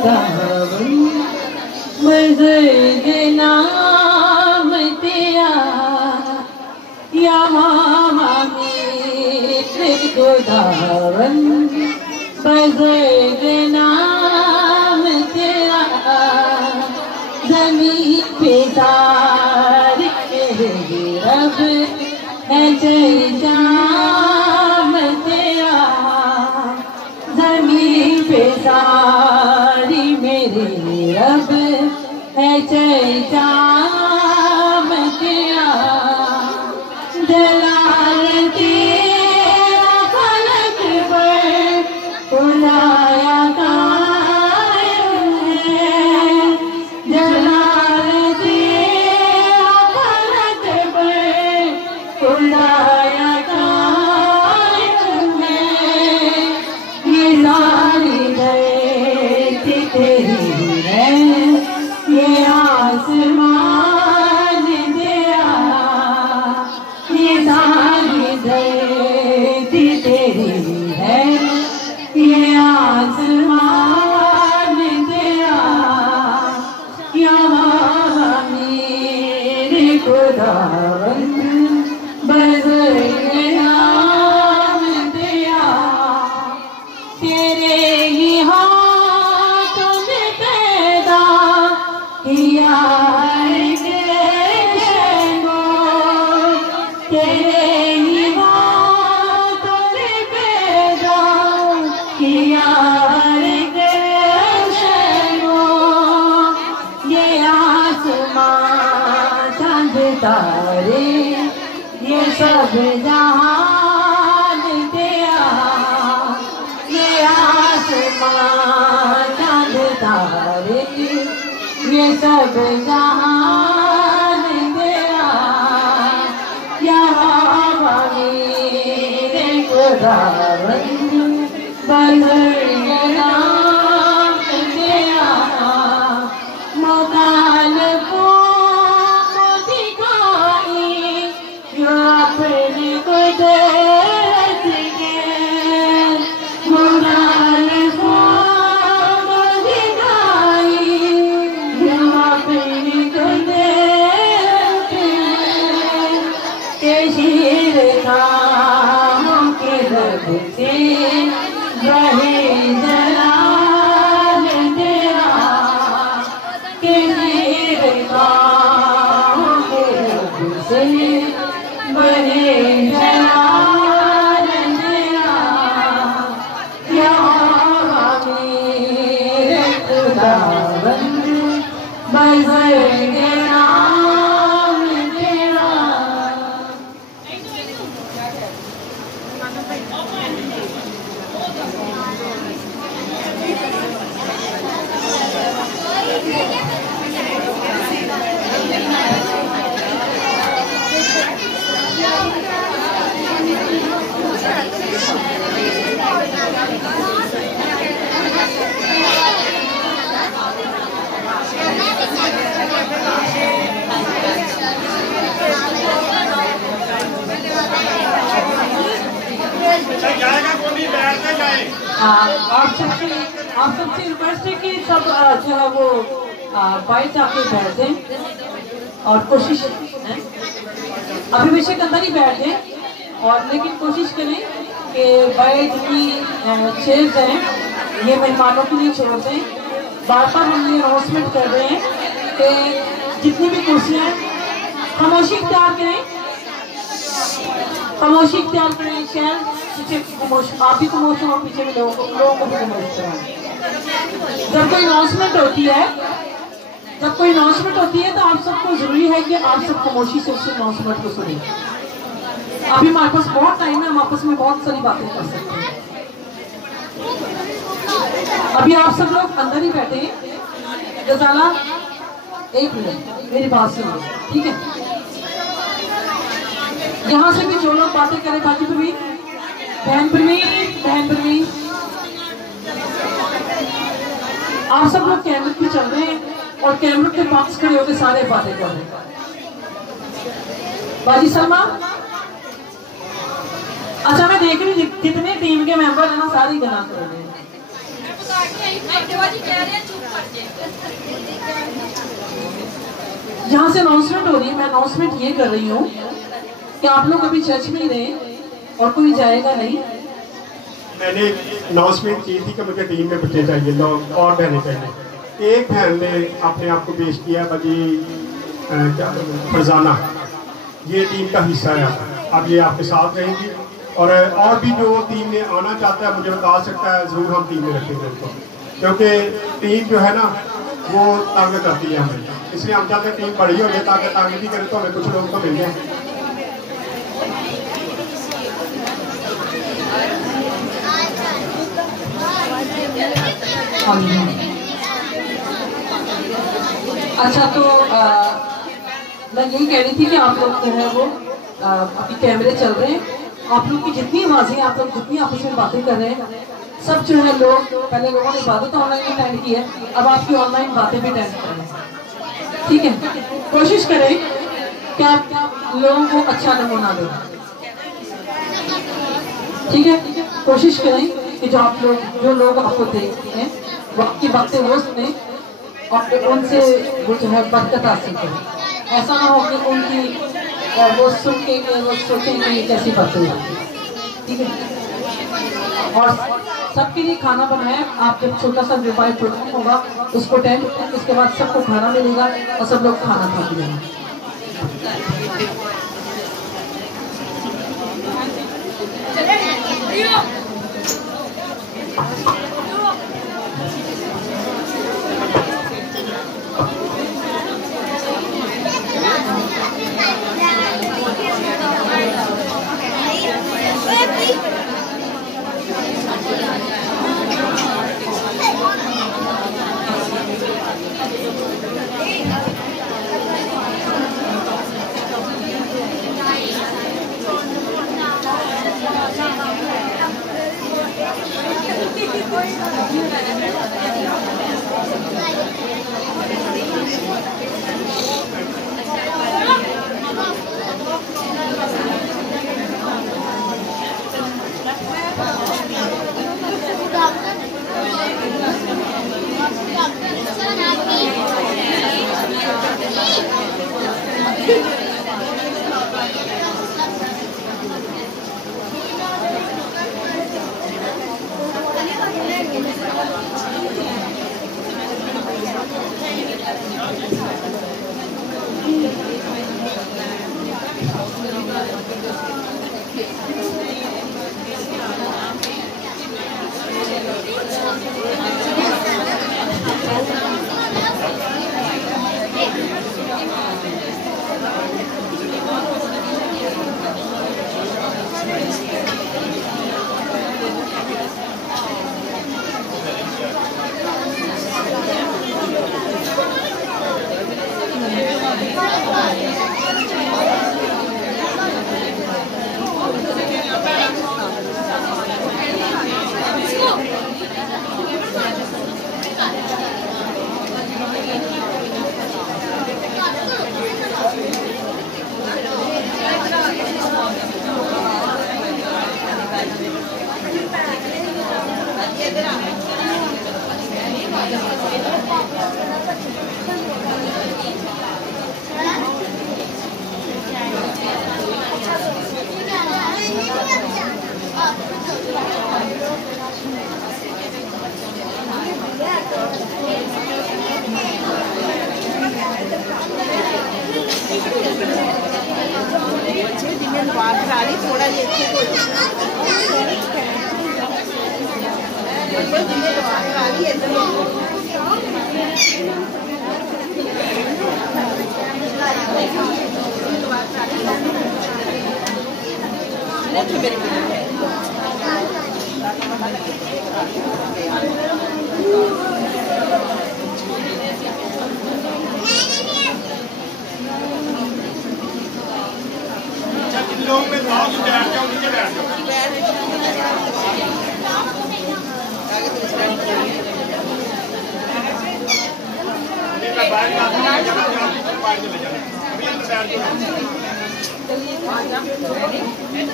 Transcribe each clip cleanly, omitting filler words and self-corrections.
खुदावन मज़र नाम तेरा या मामा मेरे खुदावन मज़र नाम तेरा ज़मीन पे सारे रब है जाम तेरा ज़मीन पे सारी मेरे रब है जाम तेरा जलाल तेरा फलक पर बुलाया कायम है जलाल तेरा फलक पर बुलाया कायम है ये सारी धरती तेरी है ये आसमान तेरा ये सारी धरती तेरी है ये आसमान तेरा यहाँ मेरे खुदावंद बज़र नाम तेरा तेरे ही हाथों में पैदा किया तेरे ही हाथों में पैदा किया ये आसमां चांद तारे ये सब जहान तेरा ये आसमां चांद तारे ये सब जहान तेरा यहाँ मेरे खुदावंद बज़र नाम तेरा मुखालिफों को दिखाई जो अपनी कुदरत के मुखालिफों को दिखाई जो अपनी कुदरत के शीर खामों के रब से बहे जलाल तेरा के शीर खामों के रब से बहे जलाल तेरा यहाँ मेरे खुदावंद बज़र नाम तेरा। आप सबसे रिक्वेस्ट है कि सब जो है वो बाइट आके बैठ दें और कोशिश अभिवेशक अंदर ही बैठ दें और लेकिन कोशिश करें कि बाइट जितनी चेयर्स हैं ये मेहमानों के लिए छोड़ दें। बार बार हम ये अनाउंसमेंट कर रहे हैं कि जितनी भी कुर्सियाँ हैं खामोशी इख्तियार करें शहर पीछे खामोश आप भी खामोश हो और पीछे भी लोगों को भी खामोश कराएं। जब कोई अनाउंसमेंट होती है तो आप सबको जरूरी है कि आप सब खामोशी से उस अनाउंसमेंट को सुनें। अभी हमारे पास बहुत टाइम है, हम आपस में बहुत सारी बातें कर सकते हैं। अभी आप सब लोग अंदर ही बैठे हैं। गजाला एक मिनट मेरी बात सुनो, ठीक है? यहाँ से भी जो लोग बातें करें, बाकी प्रवीण बहन प्रवीण आप सब लोग कैमरे पे चल रहे हैं और कैमरे के पास खड़े होकर सारे बातें कर रहे हैं। बाजी सलमा, अच्छा मैं देख रही हूँ जितने टीम के मेंबर है ना सारी गना कर रहे हैं। यहाँ से अनाउंसमेंट हो रही है। मैं अनाउंसमेंट ये कर रही हूँ कि आप लोग अभी चर्च में ही रहें और कोई जाएगा नहीं। मैंने अनाउंसमेंट की थी कि मुझे टीम में बच्चे चाहिए, लोग और बहने चाहिए। एक बहन ने अपने आप को पेश किया बजी फरजाना, ये टीम का हिस्सा है। अब ये आपके साथ रहेंगी और भी जो टीम में आना चाहता है मुझे बता सकता है, ज़रूर हम टीम में रखेंगे उनको, क्योंकि टीम जो है ना वो तंग करती है हमें, इसलिए हम चाहते हैं टीम बड़ी हो जाए ताकि तंग भी करें तो हमें कुछ लोग तो मिल जाए। अच्छा, तो मैं यही कह रही थी कि आप लोग जो है वो अभी कैमरे चल रहे हैं, आप लोग की जितनी आवाज़ें, आप लोग जितनी आपस में बातें कर रहे हैं, सब जो है लोग, पहले लोगों ने इबादत ऑनलाइन अटेंड की है, अब आपकी ऑनलाइन बातें भी अटेंड करें। ठीक है, कोशिश करें कि आप लोगों को अच्छा नमूना दें। ठीक है, कोशिश करें कि जो लोग आपको देखते हैं वो आपकी बातें वो सुने और उनसे वो जो है बरकत हासिल करें। ऐसा ना हो कि उनकी वो सुन के वो सोचें कि कैसी बातें हैं। ठीक है, और सबके लिए खाना बनाया। आप जब छोटा सा रिवाइव प्रोग्राम होगा उसको अटेंड करें, उसके बाद सबको खाना मिलेगा और सब लोग खाना खा के जाएंगे।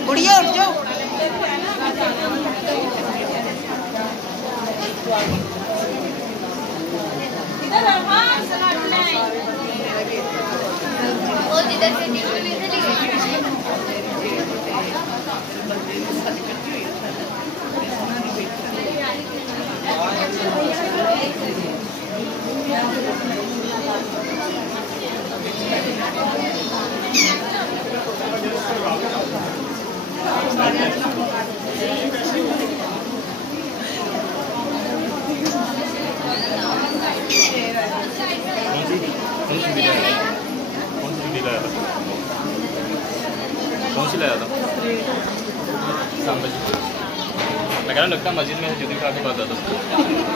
बुढ़िया उठ जाओ। कौन सी लाया था? मैं कह रहा लगता मस्जिद में जुदी खा के बात आता।